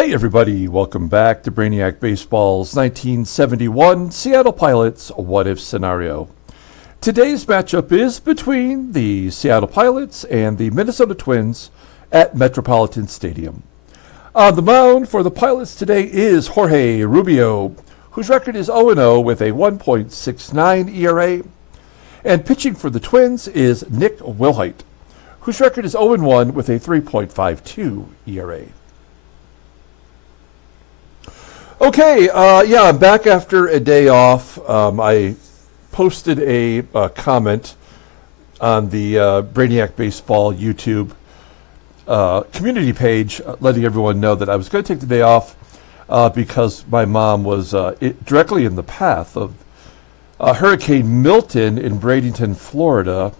Hey everybody, welcome back to Brainiac Baseball's 1971 Seattle Pilots What If Scenario. Today's matchup is between the Seattle Pilots and the Minnesota Twins at Metropolitan Stadium. On the mound for the Pilots today is Jorge Rubio, whose record is 0-0 with a 1.69 ERA. And pitching for the Twins is Nick Willhite, whose record is 0-1 with a 3.52 ERA. Okay, I'm back after a day off. I posted a comment on the Brainiac Baseball YouTube community page, letting everyone know that I was going to take the day off because my mom was directly in the path of Hurricane Milton in Bradenton, Florida.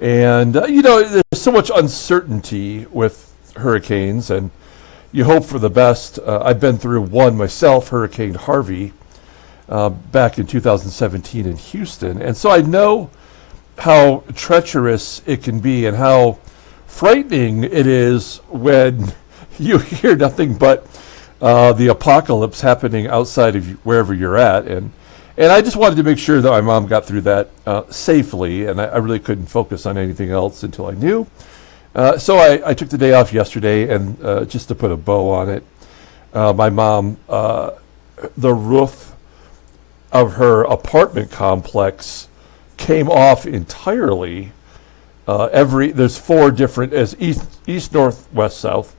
And, there's so much uncertainty with hurricanes, and you hope for the best. I've been through one myself, Hurricane Harvey, back in 2017 in Houston. And so I know how treacherous it can be and how frightening it is when you hear nothing but the apocalypse happening outside of wherever you're at. And I just wanted to make sure that my mom got through that safely, and I really couldn't focus on anything else until I knew. So I took the day off yesterday, and just to put a bow on it, my mom, the roof of her apartment complex came off entirely. There's four different, as east, north, west, south,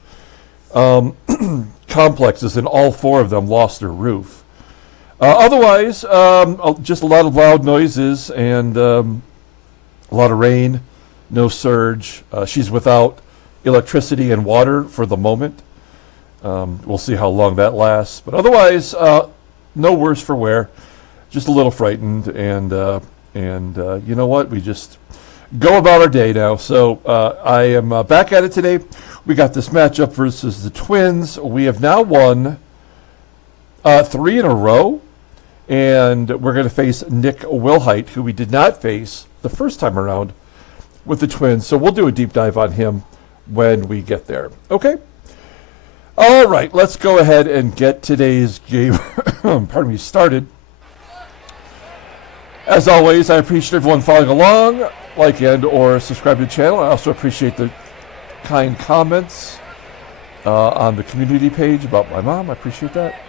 complexes, and all four of them lost their roof. Otherwise, just a lot of loud noises and a lot of rain. No surge. She's without electricity and water for the moment. We'll see how long that lasts. But otherwise, no worse for wear. Just a little frightened. And you know what? We just go about our day now. So I am back at it today. We got this matchup versus the Twins. We have now won 3 in a row. And we're going to face Nick Willhite, who we did not face the first time around with the Twins. So we'll do a deep dive on him when we get there. Okay? All right, let's go ahead and get today's game started. As always, I appreciate everyone following along, like and or subscribe to the channel. I also appreciate the kind comments on the community page about my mom. I appreciate that.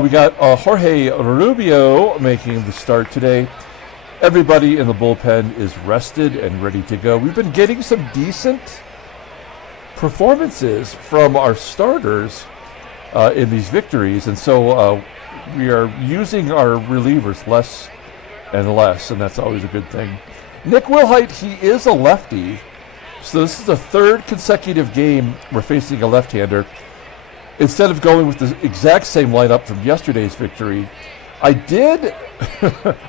We got Jorge Rubio making the start today. Everybody in the bullpen is rested and ready to go. We've been getting some decent performances from our starters in these victories, and so we are using our relievers less and less, and that's always a good thing. Nick Willhite, he is a lefty, so this is the third consecutive game we're facing a left-hander. Instead of going with the exact same lineup from yesterday's victory, I did,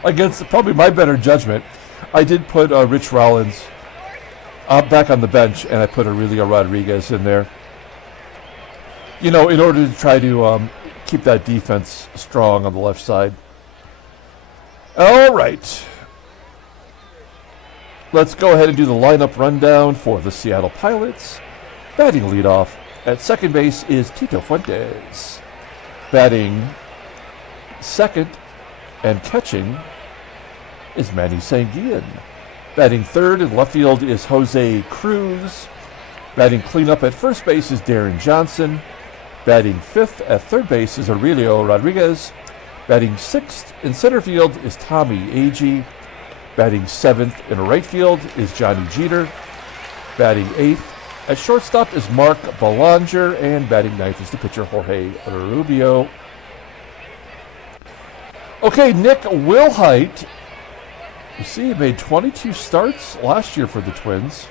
against probably my better judgment, I did put Rich Rollins back on the bench, and I put Aurelio Rodriguez in there, in order to try to keep that defense strong on the left side. All right. Let's go ahead and do the lineup rundown for the Seattle Pilots. Batting leadoff at second base is Tito Fuentes. Batting second and catching is Manny SANGUILLEN. Batting third in left field is Jose CRUZ. Batting cleanup at first base is Deron Johnson. Batting fifth at third base is Aurelio Rodriguez. Batting sixth in center field is Tommie AGEE. Batting seventh in right field is Johnny Jeter. Batting eighth at shortstop is Mark Belanger. And batting ninth is the pitcher Jorge Rubio. Okay, Nick Willhite, you see he made 22 starts last year for the Twins.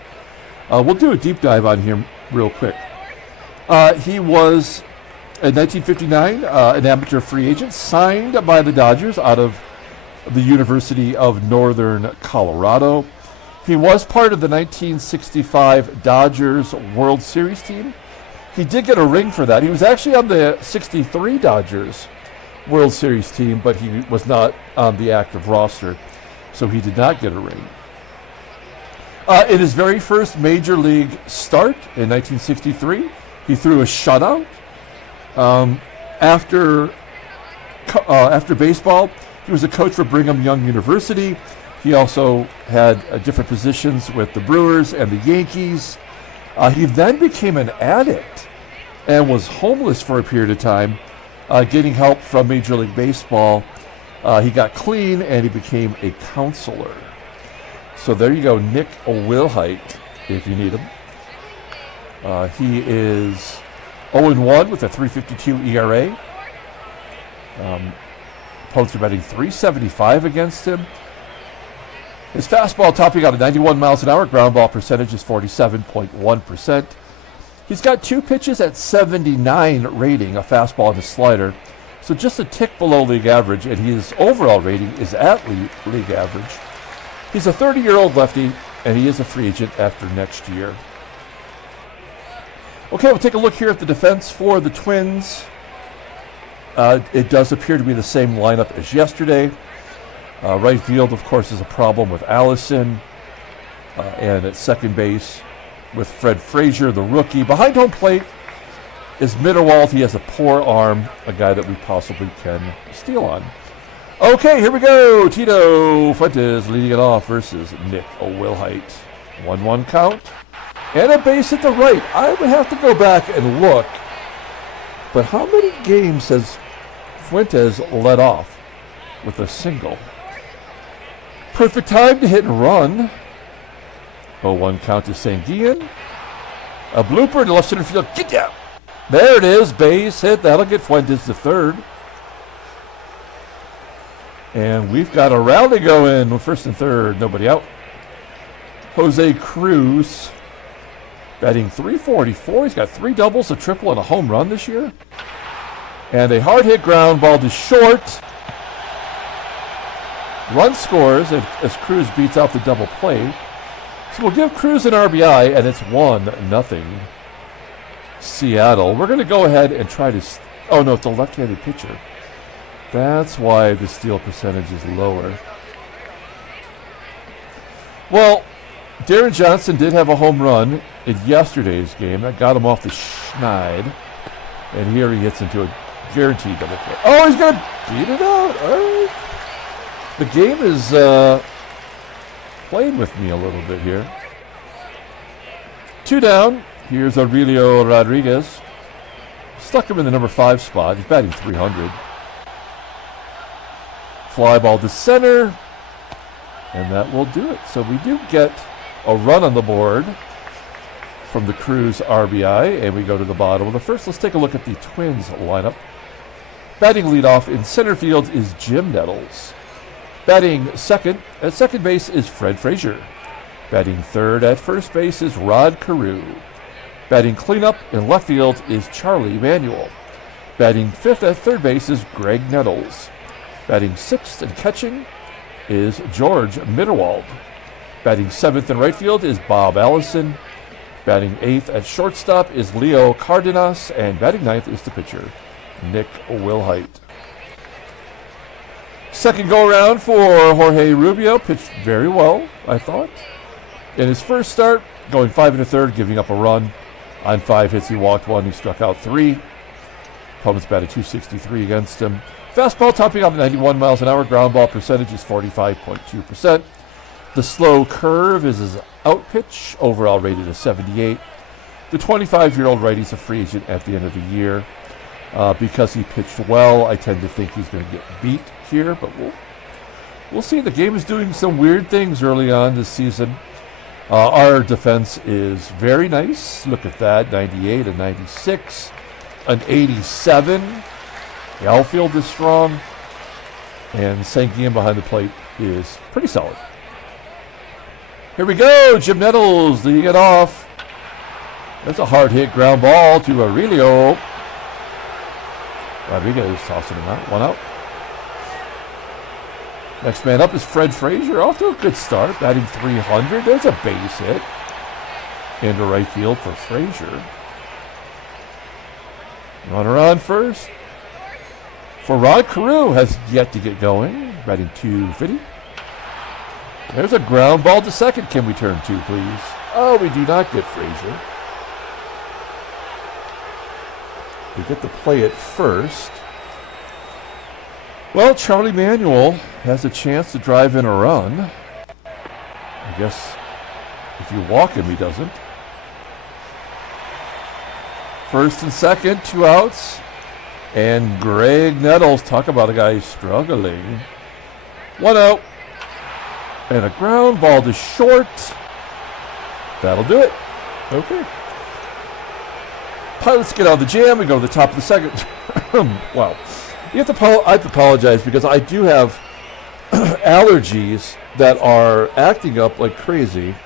We'll do a deep dive on him real quick. He was, in 1959, an amateur free agent, signed by the Dodgers out of the University of Northern Colorado. He was part of the 1965 Dodgers World Series team. He did get a ring for that. He was actually on the 63 Dodgers World Series team, but he was not on the active roster, so he did not get a ring. In his very first major league start in 1963, he threw a shutout After baseball, he was a coach for Brigham Young University. He also had different positions with the Brewers and the Yankees. He then became an addict and was homeless for a period of time, getting help from Major League Baseball. He got clean and he became a counselor. So there you go, Nick Willhite, if you need him. He is 0-1 with a 3.52 ERA. Opponents are batting .375 against him. His fastball topping out at 91 miles an hour. Ground ball percentage is 47.1%. He's got 2 pitches at 79 rating, a fastball and a slider. So just a tick below league average, and his overall rating is at league average. He's a 30-year-old lefty, and he is a free agent after next year. Okay, we'll take a look here at the defense for the Twins. It does appear to be the same lineup as yesterday. Right field, of course, is a problem with Allison. And at second base with Fred Frazier, the rookie. Behind home plate is MITTERWALD. He has a poor arm, a guy that we possibly can steal on. Okay, here we go. Tito Fuentes leading it off versus Nick Willhite. 1-1 count. And a base at the right. I would have to go back and look. But how many games has Fuentes led off with a single? Perfect time to hit and run. 0-1 count to SANGUILLEN. A blooper to left center field. Get down. There it is. Base hit. That'll get Fuentes to third. And we've got a rally going with first and third. Nobody out. Jose CRUZ batting .344. He's got 3 doubles, a triple, and a home run this year. And a hard hit ground ball to short. Run scores as CRUZ beats out the double play. So we'll give CRUZ an RBI, and it's 1-0 Seattle. We're going to go ahead and try to... Oh, no, it's a left-handed pitcher. That's why the steal percentage is lower. Well, Deron Johnson did have a home run in yesterday's game. That got him off the schneid. And here he hits into a guaranteed double play. Oh, he's going to beat it out. All right. The game is playing with me a little bit here. 2 down. Here's Aurelio Rodriguez. Stuck him in the number 5 spot. He's batting .300. Fly ball to center. And that will do it. So we do get a run on the board from the CRUZ RBI, and we go to the bottom of the first. Let's take a look at the Twins lineup. Batting leadoff in center field is Jim Nettles. Batting second at second base is Fred Frazier. Batting third at first base is Rod Carew. Batting cleanup in left field is Charlie Manuel. Batting fifth at third base is Graig Nettles. Batting sixth and catching is George MITTERWALD. Batting seventh in right field is Bob Allison. Batting eighth at shortstop is Leo Cardenas. And batting ninth is the pitcher, Nick Willhite. Second go-around for Jorge Rubio. Pitched very well, I thought. In his first start, going 5 1/3, giving up a run. On 5 hits, he walked 1. He struck out 3. Opponents batted .263 against him. Fastball topping out at 91 miles an hour. Ground ball percentage is 45.2%. The slow curve is his out pitch. Overall rated as 78. The 25-year-old righty's a free agent at the end of the year. Because he pitched well, I tend to think he's going to get beat here, but we'll see. The game is doing some weird things early on this season. Our defense is very nice. Look at that, 98, a 96, an 87. The outfield is strong, and SANGUILLEN behind the plate is pretty solid. Here we go, Jim Nettles leading it off. That's a hard hit ground ball to Aurelio. Rodriguez tossing him out, 1 out. Next man up is Fred Frazier, off to a good start, batting .300. There's a base hit into right field for Frazier. Runner on first. For Rod Carew has yet to get going, batting .250. There's a ground ball to second. Can we turn 2, please? Oh, we do not get Frazier. We get to play it first. Well, Charlie Manuel has a chance to drive in a run. I guess if you walk him, he doesn't. First and second, 2 outs. And Graig Nettles, talk about a guy who's struggling. 1 out. And a ground ball to short. That'll do it. Okay. Pilots get out of the jam. We go to the top of the second. Wow. I have to apologize because I do have allergies that are acting up like crazy.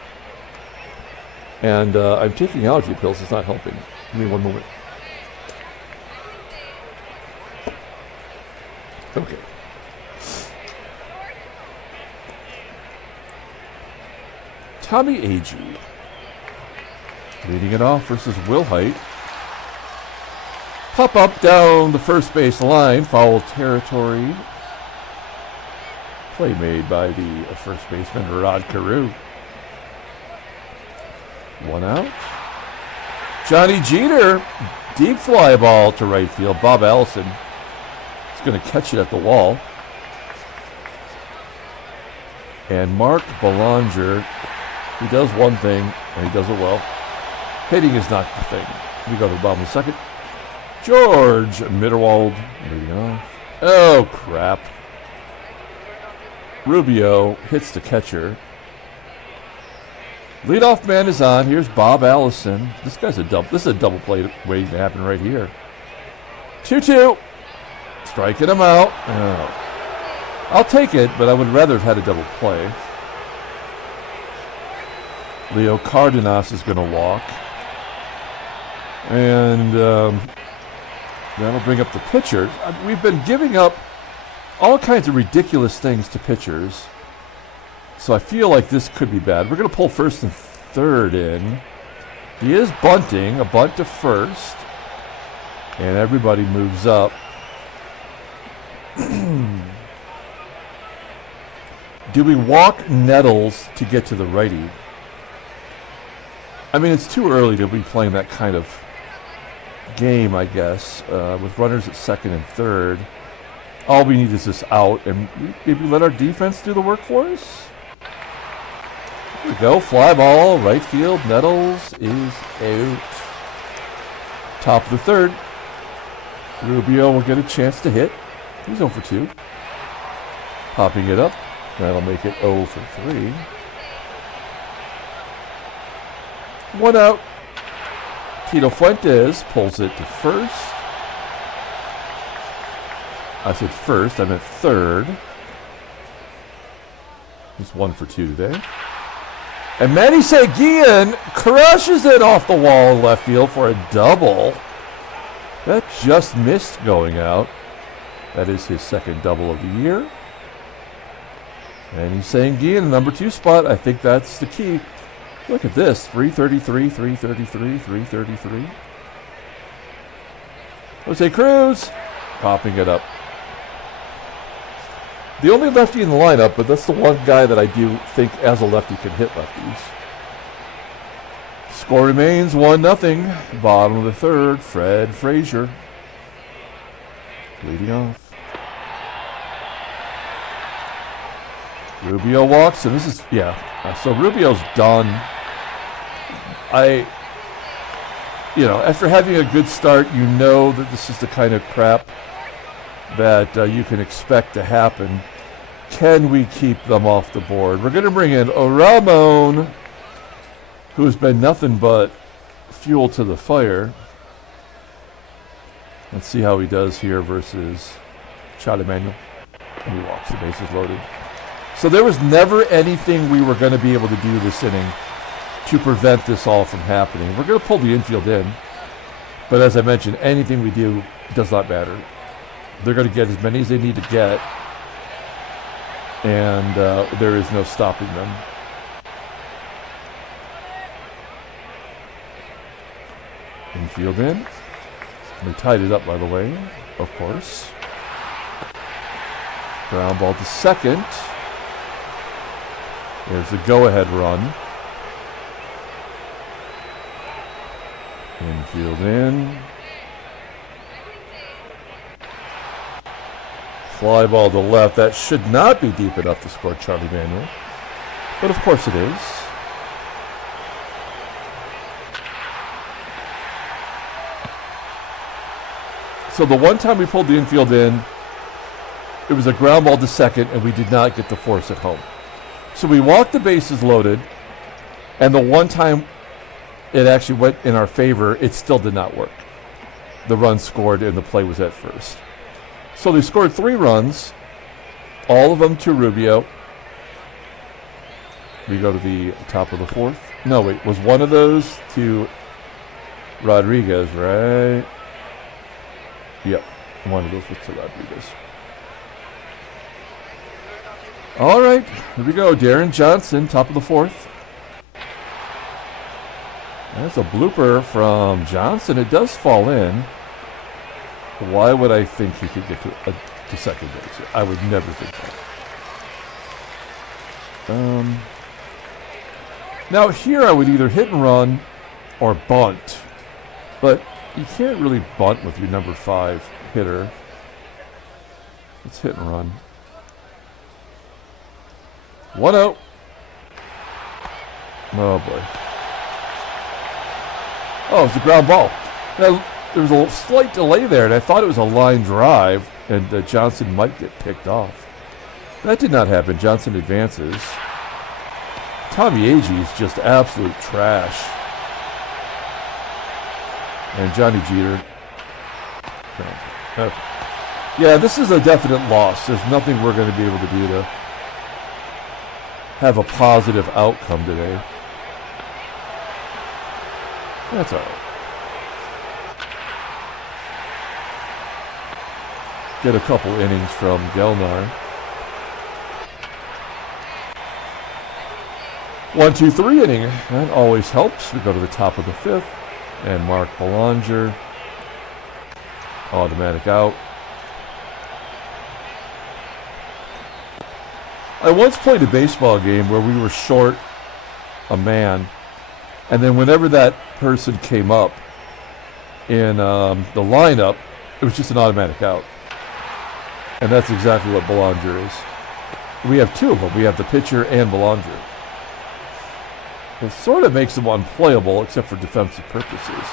And I'm taking allergy pills. It's not helping. Give me 1 moment. Okay. Tommie AGEE leading it off versus Willhite. Pop up down the first base line, foul territory. Play made by the first baseman, CAREW. 1 out. Johnny Jeter, deep fly ball to right field. Bob Allison is going to catch it at the wall. And Mark Belanger, he does one thing, and he does it well. Hitting is not the thing. We go to the bottom of the second. George MITTERWALD leading off. Oh, crap. Rubio hits the catcher. Leadoff man is on. Here's Bob Allison. This guy's a double. This is a double play waiting to happen right here. 2-2. Striking him out. Oh. I'll take it, but I would rather have had a double play. Leo Cardenas is going to walk. And that'll bring up the pitcher. We've been giving up all kinds of ridiculous things to pitchers. So I feel like this could be bad. We're going to pull first and third in. He is bunting, a bunt to first. And everybody moves up. Do we walk Nettles to get to the righty? I mean, it's too early to be playing that kind of game, I guess, with runners at second and third. All we need is this out, and maybe let our defense do the work for us. Here we go, fly ball, right field. Nettles is out. Top of the third. Rubio will get a chance to hit. He's 0 for 2. Popping it up. That'll make it 0 for 3. 1 out. Tito Fuentes pulls it to first. I said first, I meant third. He's 1 for 2 today. And Manny crushes it off the wall in left field for a double. That just missed going out. That is his second double of the year. And he's saying Guillen, number 2 spot. I think that's the key. Look at this. 333, 333, 333. Jose CRUZ popping it up. The only lefty in the lineup, but that's the one guy that I do think as a lefty can hit lefties. Score remains 1-0. Bottom of the third, FRAZIER leading off. Rubio walks, and this is, so Rubio's done. After having a good start, you know that this is the kind of crap that you can expect to happen. Can we keep them off the board? We're going to bring in Ramon, who's been nothing but fuel to the fire. Let's see how he does here versus Charlie Manuel. And he walks, the bases loaded. So there was never anything we were going to be able to do this inning to prevent this all from happening. We're going to pull the infield in. But as I mentioned, anything we do does not matter. They're going to get as many as they need to get. And there is no stopping them. Infield in. We tied it up, by the way, of course. Ground ball to second. There's a go-ahead run. Infield in. Fly ball to left. That should not be deep enough to score Charlie Manuel. But of course it is. So the one time we pulled the infield in, it was a ground ball to second, and we did not get the force at home. So we walked the bases loaded, and the one time it actually went in our favor, it still did not work. The run scored, and the play was at first. So they scored 3 runs, all of them to Rubio. We go to the top of the 4th. No, wait, was one of those to Rodriguez, right? Yep, one of those was to Rodriguez. All right, here we go. Deron Johnson, top of the 4th. That's a blooper from Johnson. It does fall in. Why would I think he could get to second base? I would never think that. Now here I would either hit and run or bunt. But you can't really bunt with your number 5 hitter. Let's hit and run. 1-0. Oh boy. Oh, it's a ground ball. Now, there was a slight delay there, and I thought it was a line drive, and Johnson might get picked off. That did not happen. Johnson advances. Tommie AGEE is just absolute trash. And Johnny Jeter. Yeah, this is a definite loss. There's nothing we're going to be able to do to have a positive outcome today. That's all right. Get a couple innings from Gelnar. 1-2-3 inning. That always helps. We go to the top of the 5th. And Mark Belanger. Automatic out. I once played a baseball game where we were short a man, and then whenever that person came up in the lineup, it was just an automatic out. And that's exactly what Belanger is. We have 2 of them. We have the pitcher and Belanger. It sort of makes them unplayable, except for defensive purposes.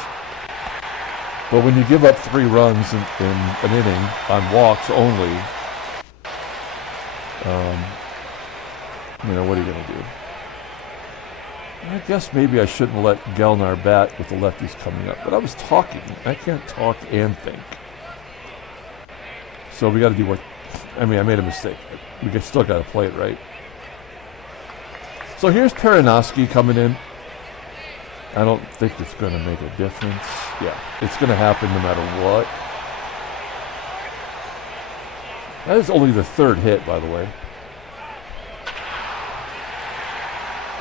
But when you give up 3 runs in an inning on walks only, what are you going to do? I guess maybe I shouldn't let Gelnar bat with the lefties coming up. But I was talking. I can't talk and think. So we got to do what... I made a mistake. We still got to play it right. So here's Perinoski coming in. I don't think it's going to make a difference. Yeah, it's going to happen no matter what. That is only the 3rd hit, by the way.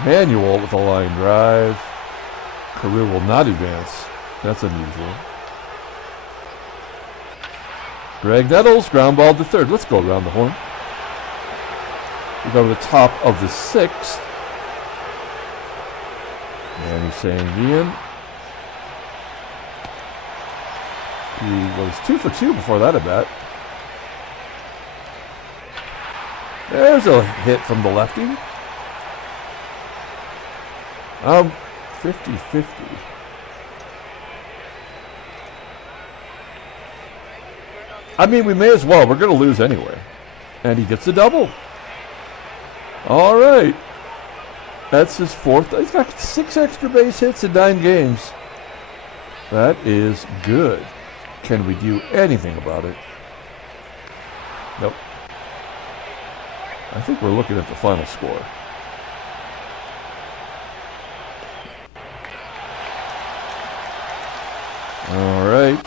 Manuel with a line drive. CAREW will not advance. That's unusual. Graig Nettles, ground ball to 3rd. Let's go around the horn. We go to the top of the 6th. Manny saying Ian. He was 2 for 2 before that at bat. There's a hit from the lefty. 50-50. We may as well. We're going to lose anyway. And he gets a double. All right. That's his 4th. He's got 6 extra base hits in 9 games. That is good. Can we do anything about it? Nope. I think we're looking at the final score. All right.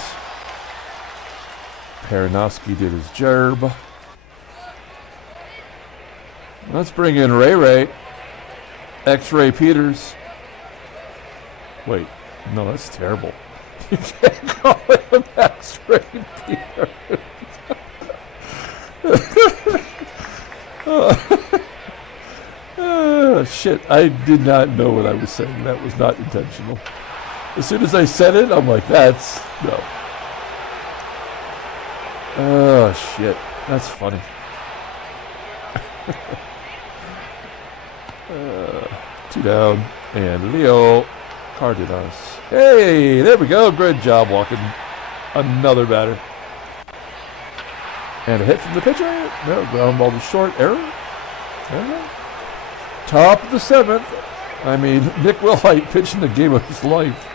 Perinoski did his job. Let's bring in Ray. X-Ray Peters. Wait, no, that's terrible. You can't call him X-Ray Peters. Shit, I did not know what I was saying. That was not intentional. As soon as I said it, I'm like, no. Oh, shit. That's funny. 2 down. And Leo Cardenas. Hey, there we go. Good job walking. Another batter. And a hit from the pitcher. No, ground ball to short. Error. Top of the 7th. I mean, Nick Willhite pitching the game of his life.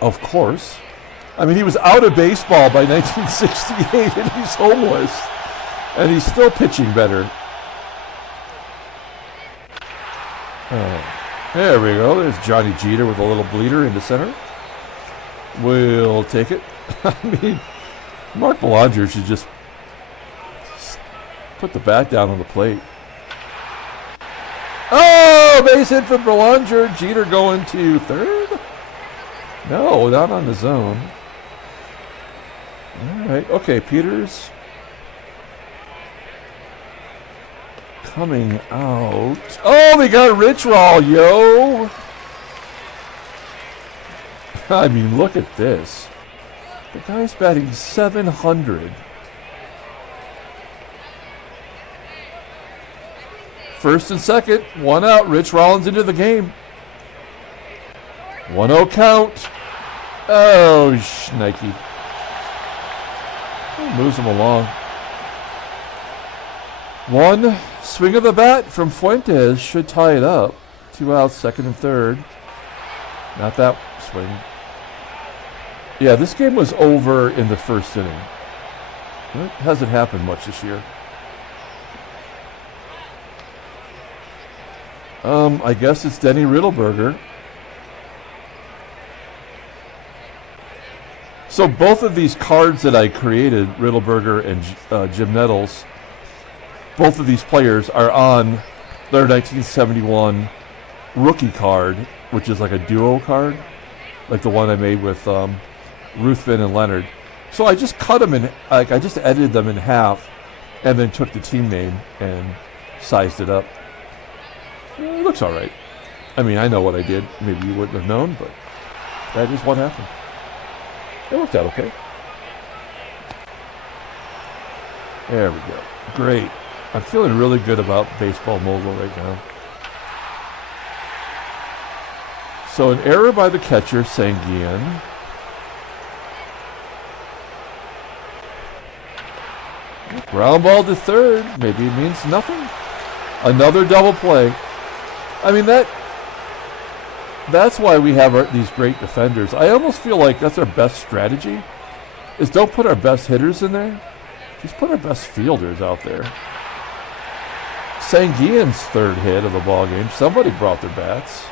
Of course. I mean, he was out of baseball by 1968 and he's homeless. And he's still pitching better. There we go. There's Johnny Jeter with a little bleeder into center. We'll take it. I mean, Mark Belanger should just put the bat down on the plate. Oh, base hit for Belanger. Jeter going to third? No, not on the zone. All right. Okay, Peters coming out. Oh, we got Rich Roll, yo. I mean, look at this. The guy's batting 700. First and second, 1 out. Rich Rollins into the game. 1-0 count. Oh, shnikey. Moves him along. 1 swing of the bat from Fuentes should tie it up. 2 outs, second and third. Not that swing. Yeah, this game was over in the first inning. It hasn't happened much this year. I guess it's Denny Riddleberger. So both of these cards that I created, Riddleberger and Jim Nettles, both of these players are on their 1971 rookie card, which is like a duo card, like the one I made with Ruthven and Leonard. So I just cut them in, like I just edited them in half, and then took the team name and sized it up. It looks all right. I mean, I know what I did. Maybe you wouldn't have known, but that is what happened. It worked out okay. There we go. Great. I'm feeling really good about Baseball Mogul right now. So an error by the catcher, Sanguillen. Ground ball to third. Maybe it means nothing. Another double play. I mean, that's why we have these great defenders. I almost feel like that's our best strategy, is don't put our best hitters in there. Just put our best fielders out there. Sanguillen's third hit of the ball game. Somebody brought their bats.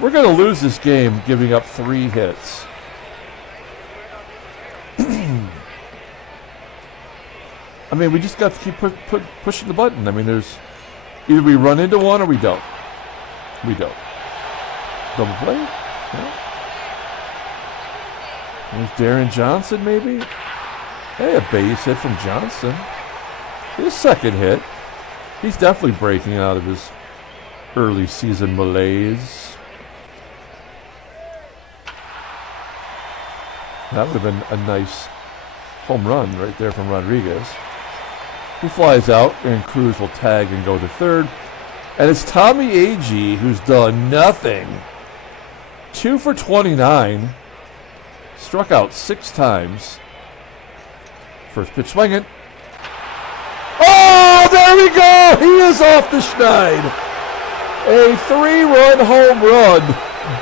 We're going to lose this game giving up 3 hits. I mean, we just got to keep pushing the button. I mean, there's either we run into one or we don't. We don't. Double play? Yeah. There's Deron Johnson, maybe? Hey, a base hit from Johnson. His second hit. He's definitely breaking out of his early season malaise. That would have been a nice home run right there from Rodriguez. Who flies out, and CRUZ will tag and go to third. And it's Tommie AGEE who's done nothing. 2 for 29. Struck out 6 times. First pitch swinging. Oh, there we go! He is off the schneid. A 3-run home run.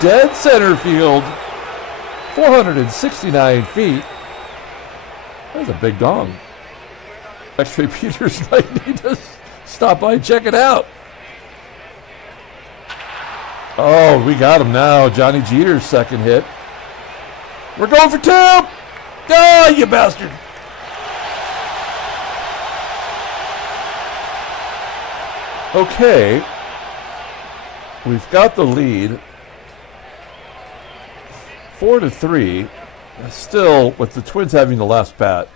Dead center field. 469 feet. That's a big dong. X-Ray Peters might need to stop by and check it out. Oh, we got him now. Johnny Jeter's second hit. We're going for 2. Oh, you bastard. Okay. We've got the lead. 4-3. Still, with the Twins having the last bat,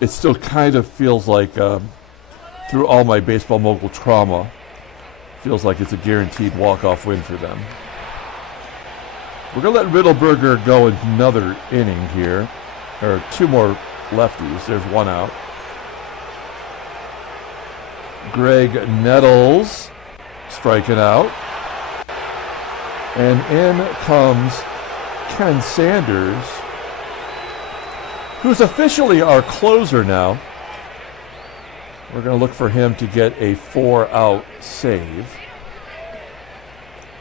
it still kind of feels like, through all my Baseball Mogul trauma, feels like it's a guaranteed walk-off win for them. We're going to let Riddleberger go another inning here, or 2 more lefties. There's one out. Graig Nettles striking out. And in comes Ken Sanders, who's officially our closer now. We're going to look for him to get a 4-out save.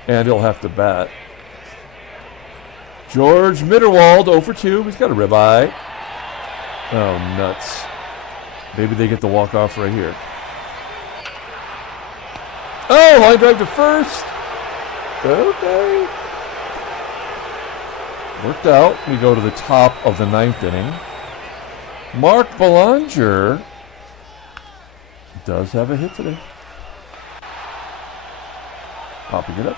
And he'll have to bat. George Mitterwald, 0 for 2. He's got a ribeye. Oh, nuts. Maybe they get the walk-off right here. Oh, line drive to first. Okay. Worked out. We go to the top of the 9th inning. Mark Belanger does have a hit today. Popping it up.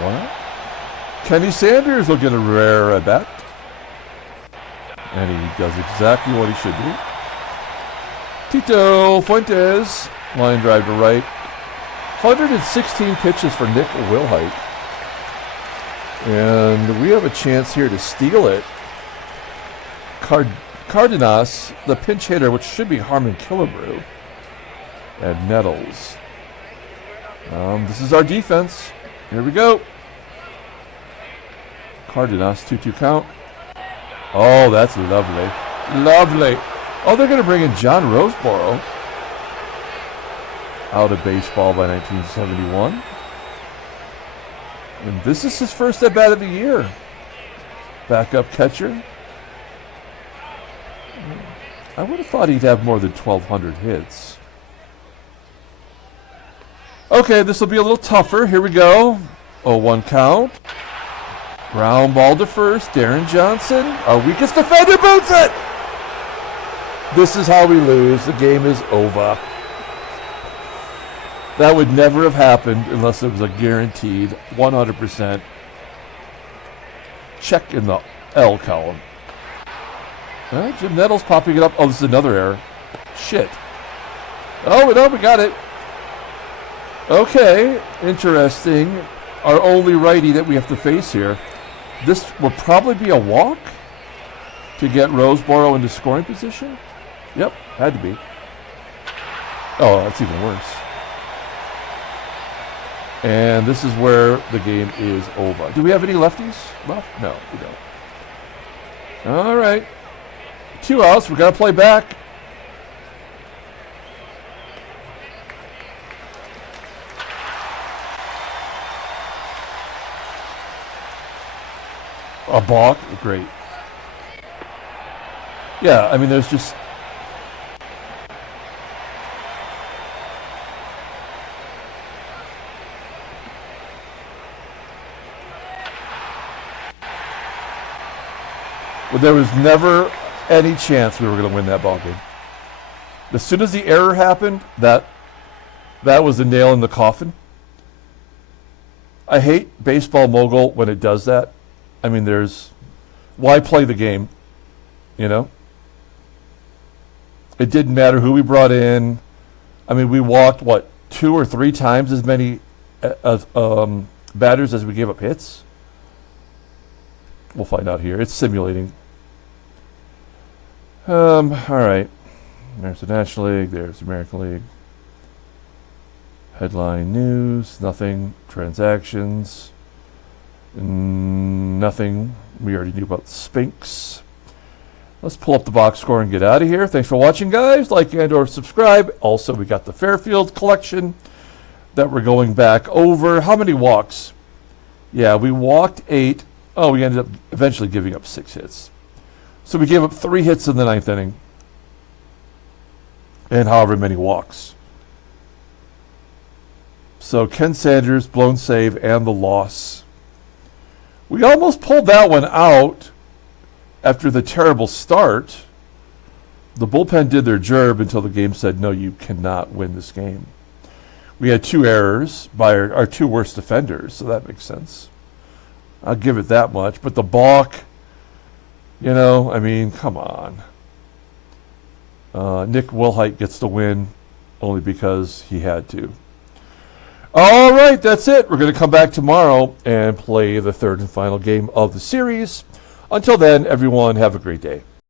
One out. Kenny Sanders will get a rare at bat. And he does exactly what he should do. Tito Fuentes, line drive to right. 116 pitches for Nick Willhite. And we have a chance here to steal it. Cardenas, the pinch hitter, which should be Harmon Killebrew. And Nettles. This is our defense. Here we go. Cardenas, 2-2 count. Oh, that's lovely. Lovely. Oh, they're going to bring in John Roseboro. Out of baseball by 1971. And this is his first at-bat of the year. Backup catcher. I would have thought he'd have more than 1,200 hits. Okay, this will be a little tougher. Here we go. 0-1 count. Ground ball to first. Deron Johnson, our weakest defender, boots it! This is how we lose. The game is over. That would never have happened unless it was a guaranteed 100% check in the L column. All right, Jim Nettles popping it up. Oh, this is another error. Shit. Oh, no, we got it. Okay, interesting. Our only righty that we have to face here. This will probably be a walk to get Roseboro into scoring position. Yep, had to be. Oh, that's even worse. And this is where the game is over. Do we have any lefties left? No, we don't. All right. 2 outs. We got to play back. A balk? Great. Yeah, I mean, there's just... Well, there was never any chance we were going to win that ball game. As soon as the error happened, that was the nail in the coffin. I hate Baseball Mogul when it does that. I mean, why play the game, you know? It didn't matter who we brought in. I mean, we walked, 2 or 3 times as many batters as we gave up hits? We'll find out here. It's simulating. All right. There's the National League. There's the American League. Headline news. Nothing. Transactions. Nothing. We already knew about Spinks. Let's pull up the box score and get out of here. Thanks for watching, guys. Like and or subscribe. Also, we got the Fairfield collection that we're going back over. How many walks? Yeah, we walked 8. Oh, we ended up eventually giving up 6 hits. So we gave up 3 hits in the 9th inning. And however many walks. So Ken Sanders, blown save, and the loss. We almost pulled that one out after the terrible start. The bullpen did their job until the game said, no, you cannot win this game. We had 2 errors by our 2 worst defenders, so that makes sense. I'll give it that much. But the balk, you know, I mean, come on. Nick Willhite gets the win only because he had to. All right, that's it. We're going to come back tomorrow and play the 3rd and final game of the series Until then, everyone, have a great day.